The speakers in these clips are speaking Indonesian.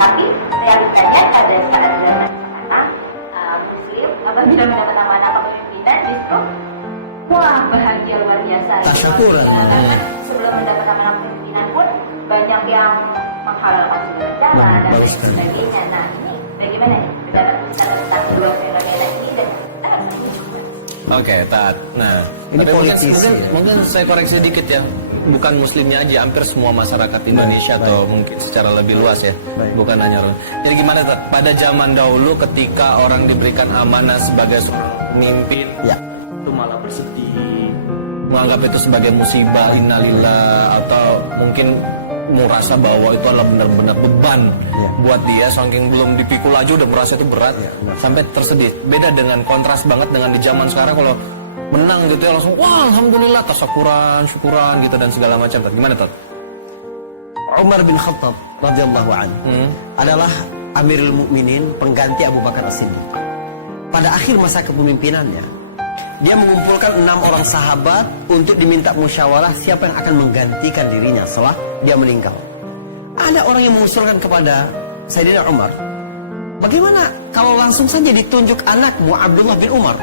Tapi realitanya pada saat zaman sekarang Muslim apabila mendapat amanah kepemimpinan justru wah bahagia luar biasa. Tasyakuran. Karena sebelum mendapat amanah kepemimpinan pun banyak yang menghalalkan segala cara dan lain sebagainya. Nah ini bagaimana nih cara tentang dua fenomena ini dan Oke, Tat. Nah, Ini tapi politis, mungkin saya koreksi sedikit ya. Bukan muslimnya aja, hampir semua masyarakat Indonesia atau mungkin secara lebih luas ya. Bukan hanya orang. Jadi gimana, Tat? Pada zaman dahulu ketika orang diberikan amanah sebagai seorang pemimpin, itu malah bersedih, menganggap itu sebagai musibah, innalillah, atau mungkin merasa bahwa itu adalah benar-benar beban buat dia, saking belum dipikul aja udah merasa itu berat, sampai tersedih. Beda dengan kontras banget dengan di zaman sekarang, kalau menang gitu ya langsung wah alhamdulillah, tasakuran, syukuran gitu dan segala macam. Gimana, Tat? Umar bin Khattab radhiyallahu anhu adalah Amirul Mukminin, pengganti Abu Bakar As-Siddiq. Pada akhir masa kepemimpinannya, dia mengumpulkan 6 orang sahabat untuk diminta musyawarah siapa yang akan menggantikan dirinya setelah dia meninggal. Ada orang yang mengusulkan kepada Sayyidina Umar, bagaimana kalau langsung saja ditunjuk anakmu Abdullah bin Umar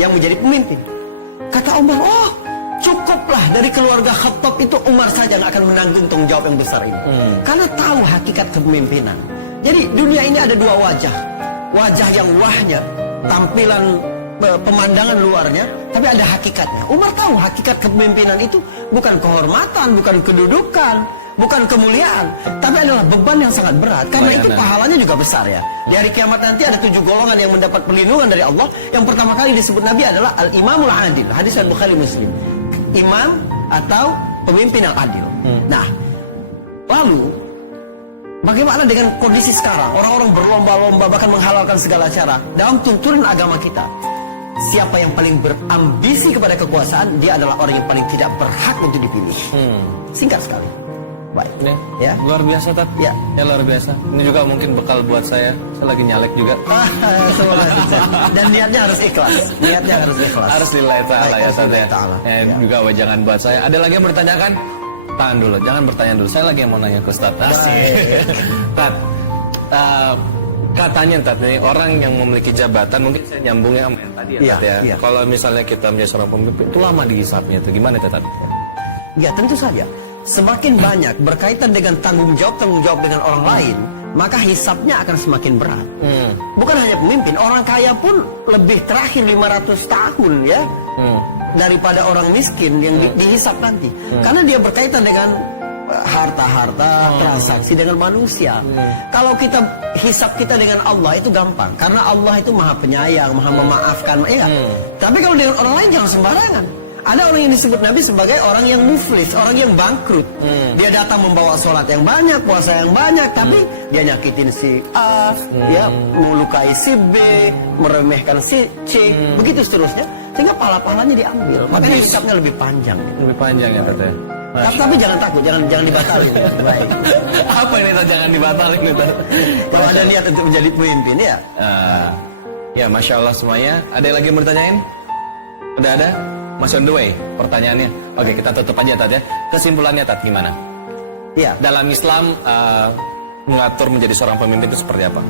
yang menjadi pemimpin? Kata Umar, oh cukuplah dari keluarga Khattab itu Umar saja yang akan menanggung tanggung jawab yang besar ini. Karena tahu hakikat kepemimpinan. Jadi dunia ini ada dua wajah. Wajah yang wahnya, tampilan pemandangan luarnya, tapi ada hakikatnya. Umar tahu hakikat kepemimpinan itu bukan kehormatan, bukan kedudukan, bukan kemuliaan, tapi adalah beban yang sangat berat. Karena itu pahalanya juga besar ya. Di hari kiamat nanti ada 7 golongan yang mendapat perlindungan dari Allah. Yang pertama kali disebut Nabi adalah Al-Imamul Adil. Hadis Bukhari Muslim. Imam atau pemimpin yang adil. Nah, lalu bagaimana dengan kondisi sekarang? Orang-orang berlomba-lomba bahkan menghalalkan segala cara. Dalam tuntunan agama kita, siapa yang paling berambisi kepada kekuasaan, dia adalah orang yang paling tidak berhak untuk dipilih. Singkat sekali. Baik. Ya. Luar biasa, Tat. Ya, luar biasa. Ini juga mungkin bekal buat saya. Saya lagi nyalek juga. Dan niatnya harus ikhlas. Niatnya harus ikhlas. Harus lillahi ta'ala ya, Tat ya. Juga wajangan buat saya. Ada lagi yang bertanyakan? Tahan dulu, jangan bertanya dulu. Saya lagi yang mau nanya ke Ustaz. Tat, katanya Tat nih, orang yang memiliki jabatan, mungkin saya nyambungnya sama yang tadi ya, Tat ya. Kalau misalnya kita menjadi seorang pemimpin, itu lama dihisapnya itu. Gimana Tat? Ya tentu saja. Semakin banyak berkaitan dengan tanggung jawab dengan orang lain, maka hisapnya akan semakin berat. Bukan hanya pemimpin, orang kaya pun lebih terakhir 500 tahun ya daripada orang miskin yang dihisap nanti. Karena dia berkaitan dengan harta-harta, transaksi dengan manusia. Kalau kita hisap kita dengan Allah itu gampang, karena Allah itu maha penyayang, maha memaafkan. Tapi kalau dengan orang lain jangan sembarangan. Ada orang yang disebut Nabi sebagai orang yang muflis, orang yang bangkrut. Dia datang membawa sholat yang banyak, puasa yang banyak, tapi dia nyakitin si A, ya, melukai si B, meremehkan si C, begitu seterusnya. Sehingga pahala-pahalanya diambil. Makanya hisapnya lebih panjang. Lebih panjang ya, Tat ya. Tapi jangan takut, jangan dibatalin. Baik. Apa ini, Tat? Jangan dibatalin, Tat. Kalau ada niat untuk menjadi pemimpin ya. Ya, Masya Allah semuanya. Ada yang lagi mau ditanyain? Udah ada? Masih on the way pertanyaannya. Oke, kita tutup aja Tat ya. Kesimpulannya Tat gimana? Iya. Dalam Islam mengatur menjadi seorang pemimpin itu seperti apa?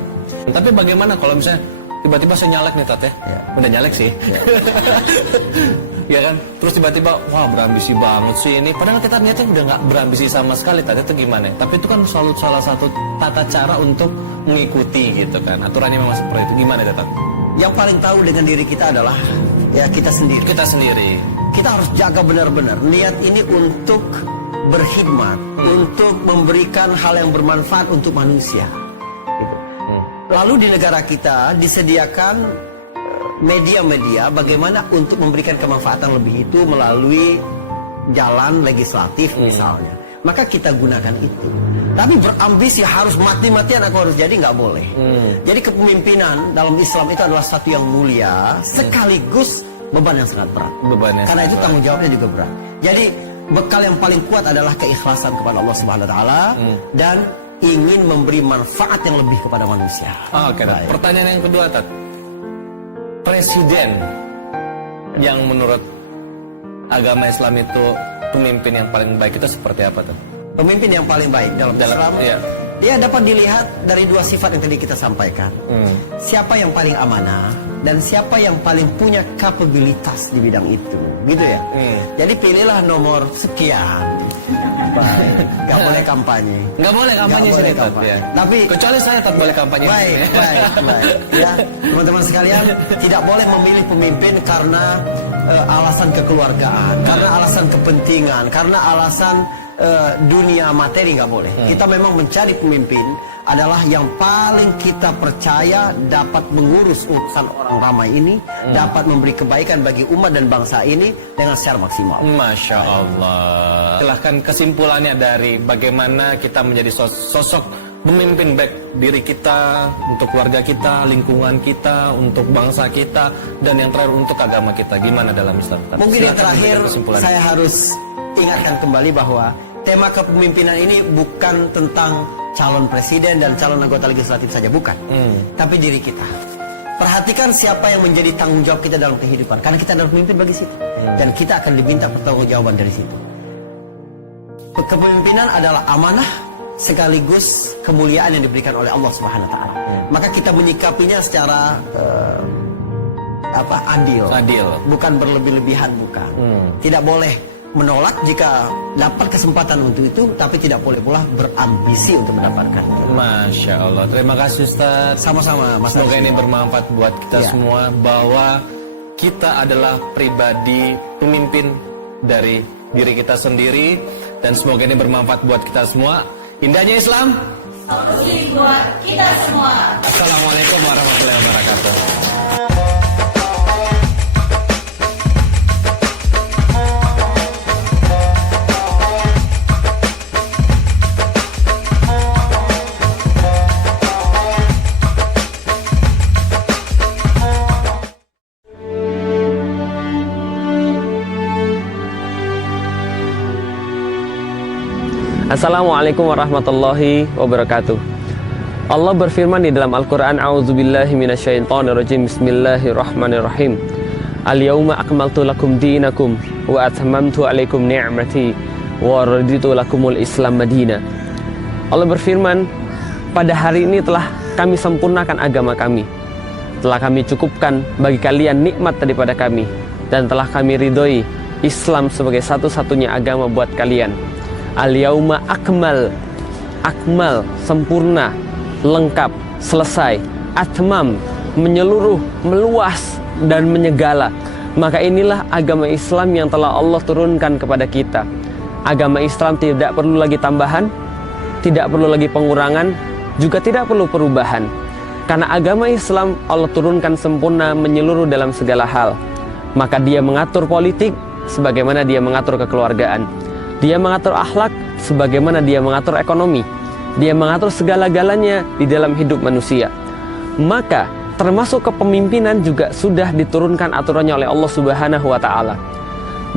Tapi bagaimana kalau misalnya tiba-tiba saya nyalek nih Tat ya? Udah nyalek sih. Ya kan? Terus tiba-tiba, wah berambisi banget sih ini. Padahal kita niatnya udah nggak berambisi sama sekali. Tadi itu gimana? Tapi itu kan selalu salah satu tata cara untuk mengikuti gitu kan. Aturannya memang seperti itu. Gimana Tat? Yang paling tahu dengan diri kita adalah ya kita sendiri. Kita sendiri. Kita harus jaga benar-benar. Niat ini untuk berkhidmat, untuk memberikan hal yang bermanfaat untuk manusia. Gitu. Lalu di negara kita disediakan media-media bagaimana untuk memberikan kemanfaatan lebih itu melalui jalan legislatif misalnya. Maka kita gunakan itu. Tapi berambisi harus mati-matian aku harus jadi, nggak boleh. Jadi kepemimpinan dalam Islam itu adalah satu yang mulia sekaligus beban yang sangat berat. Karena itu tanggung jawabnya juga berat. Jadi bekal yang paling kuat adalah keikhlasan kepada Allah Subhanahu wa taala dan ingin memberi manfaat yang lebih kepada manusia. Oke, pertanyaan yang kedua Tat. Presiden yang menurut agama Islam itu pemimpin yang paling baik itu seperti apa tuh? Pemimpin yang paling baik dalam Islam, dia dapat dilihat dari dua sifat yang tadi kita sampaikan. Siapa yang paling amanah dan siapa yang paling punya kapabilitas di bidang itu, gitu ya. Jadi pilihlah nomor sekian. Gak boleh kampanye. Gak boleh kampanye sini Tat ya. Tapi kecuali saya Tat boleh kampanye. Baik. Ya, teman-teman sekalian, tidak boleh memilih pemimpin karena alasan kekeluargaan, karena alasan kepentingan, karena alasan dunia materi, nggak boleh. Kita memang mencari pemimpin adalah yang paling kita percaya dapat mengurus urusan orang ramai ini, dapat memberi kebaikan bagi umat dan bangsa ini dengan secara maksimal. Masya Allah. Silahkan kesimpulannya dari bagaimana kita menjadi sosok pemimpin baik diri kita, untuk keluarga kita, lingkungan kita, untuk bangsa kita, dan yang terakhir untuk agama kita. Gimana dalam Islam? Mungkin yang terakhir saya harus ingatkan kembali bahwa tema kepemimpinan ini bukan tentang calon presiden dan calon anggota legislatif saja, bukan. Tapi diri kita. Perhatikan siapa yang menjadi tanggung jawab kita dalam kehidupan. Karena kita adalah pemimpin bagi situ. Dan kita akan diminta pertanggungjawaban dari situ. Kepemimpinan adalah amanah sekaligus kemuliaan yang diberikan oleh Allah Subhanahu wa taala. Maka kita menyikapinya secara adil. Bukan berlebih-lebihan, bukan. Tidak boleh menolak jika dapat kesempatan untuk itu, tapi tidak boleh pula berambisi untuk mendapatkan itu. Masya Allah. Terima kasih Ustaz. Sama-sama Mas. Semoga ini bermanfaat buat kita semua, bahwa kita adalah pribadi pemimpin dari diri kita sendiri, dan semoga ini bermanfaat buat kita semua. Indahnya Islam, solusi buat kita semua. Assalamualaikum warahmatullahi wabarakatuh. Assalamualaikum warahmatullahi wabarakatuh. Allah berfirman di dalam Al-Quran, A'udzubillahi minasyaitonirrajim, Bismillahirrahmanirrahim. Al-yawma akmaltu lakum dinakum wa atmamtu alaikum ni'mati wa raditu lakumul Islam madina. Allah berfirman, pada hari ini telah kami sempurnakan agama kami, telah kami cukupkan bagi kalian nikmat daripada kami, dan telah kami ridhoi Islam sebagai satu-satunya agama buat kalian. Al-yauma akmal, sempurna, lengkap, selesai. Atmam, menyeluruh, meluas, dan menyegala. Maka inilah agama Islam yang telah Allah turunkan kepada kita. Agama Islam tidak perlu lagi tambahan, tidak perlu lagi pengurangan, juga tidak perlu perubahan. Karena agama Islam Allah turunkan sempurna, menyeluruh dalam segala hal. Maka dia mengatur politik sebagaimana dia mengatur kekeluargaan. Dia mengatur akhlak sebagaimana dia mengatur ekonomi. Dia mengatur segala-galanya di dalam hidup manusia. Maka termasuk kepemimpinan juga sudah diturunkan aturannya oleh Allah Subhanahu wa taala.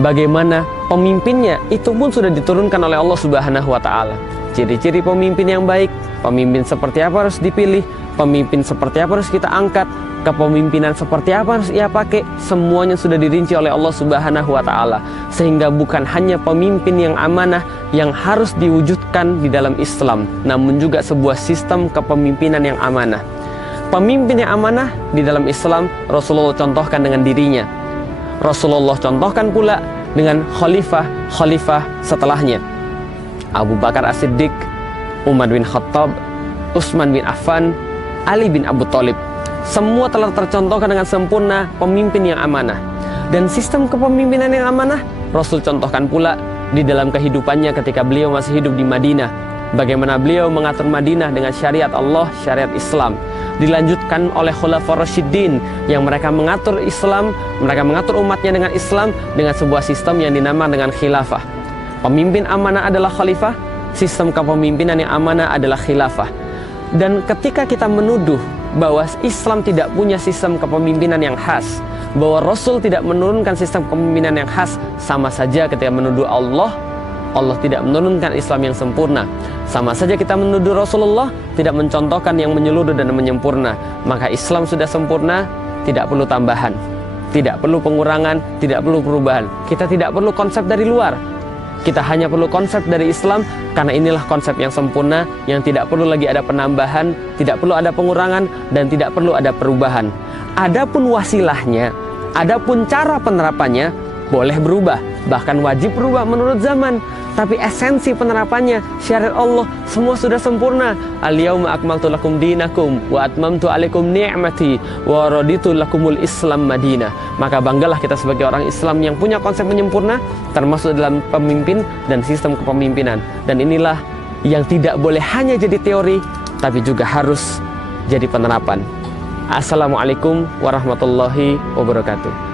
Bagaimana pemimpinnya itu pun sudah diturunkan oleh Allah Subhanahu wa taala. Ciri-ciri pemimpin yang baik, pemimpin seperti apa harus dipilih, pemimpin seperti apa harus kita angkat, kepemimpinan seperti apa harus ia pakai, semuanya sudah dirinci oleh Allah Subhanahu wa taala. Sehingga bukan hanya pemimpin yang amanah yang harus diwujudkan di dalam Islam, namun juga sebuah sistem kepemimpinan yang amanah. Pemimpin yang amanah di dalam Islam Rasulullah contohkan dengan dirinya. Rasulullah contohkan pula dengan khalifah setelahnya. Abu Bakar As-Siddiq, Umar bin Khattab, Utsman bin Affan, Ali bin Abu Thalib. Semua telah tercontohkan dengan sempurna pemimpin yang amanah. Dan sistem kepemimpinan yang amanah Rasul contohkan pula di dalam kehidupannya ketika beliau masih hidup di Madinah. Bagaimana beliau mengatur Madinah dengan syariat Allah, syariat Islam. Dilanjutkan oleh Khulafaur Rasyidin yang mereka mengatur Islam, mereka mengatur umatnya dengan Islam dengan sebuah sistem yang dinamakan dengan khilafah. Pemimpin amanah adalah khalifah, sistem kepemimpinan yang amanah adalah khilafah. Dan ketika kita menuduh bahwa Islam tidak punya sistem kepemimpinan yang khas, bahwa Rasul tidak menurunkan sistem kepemimpinan yang khas, sama saja ketika menuduh Allah tidak menurunkan Islam yang sempurna. Sama saja kita menuduh Rasulullah tidak mencontohkan yang menyeluruh dan menyempurna. Maka Islam sudah sempurna, tidak perlu tambahan, tidak perlu pengurangan, tidak perlu perubahan. Kita tidak perlu konsep dari luar. Kita hanya perlu konsep dari Islam, karena inilah konsep yang sempurna, yang tidak perlu lagi ada penambahan, tidak perlu ada pengurangan, dan tidak perlu ada perubahan. Adapun wasilahnya, adapun cara penerapannya boleh berubah, bahkan wajib berubah menurut zaman. Tapi esensi penerapannya, syariat Allah, semua sudah sempurna. Al-yauma akmaltu lakum dinakum wa atmamtu alaikum ni'mati wa raditu lakumul Islam madinah. Maka banggalah kita sebagai orang Islam yang punya konsep menyempurna, termasuk dalam pemimpin dan sistem kepemimpinan. Dan inilah yang tidak boleh hanya jadi teori, tapi juga harus jadi penerapan. Assalamualaikum warahmatullahi wabarakatuh.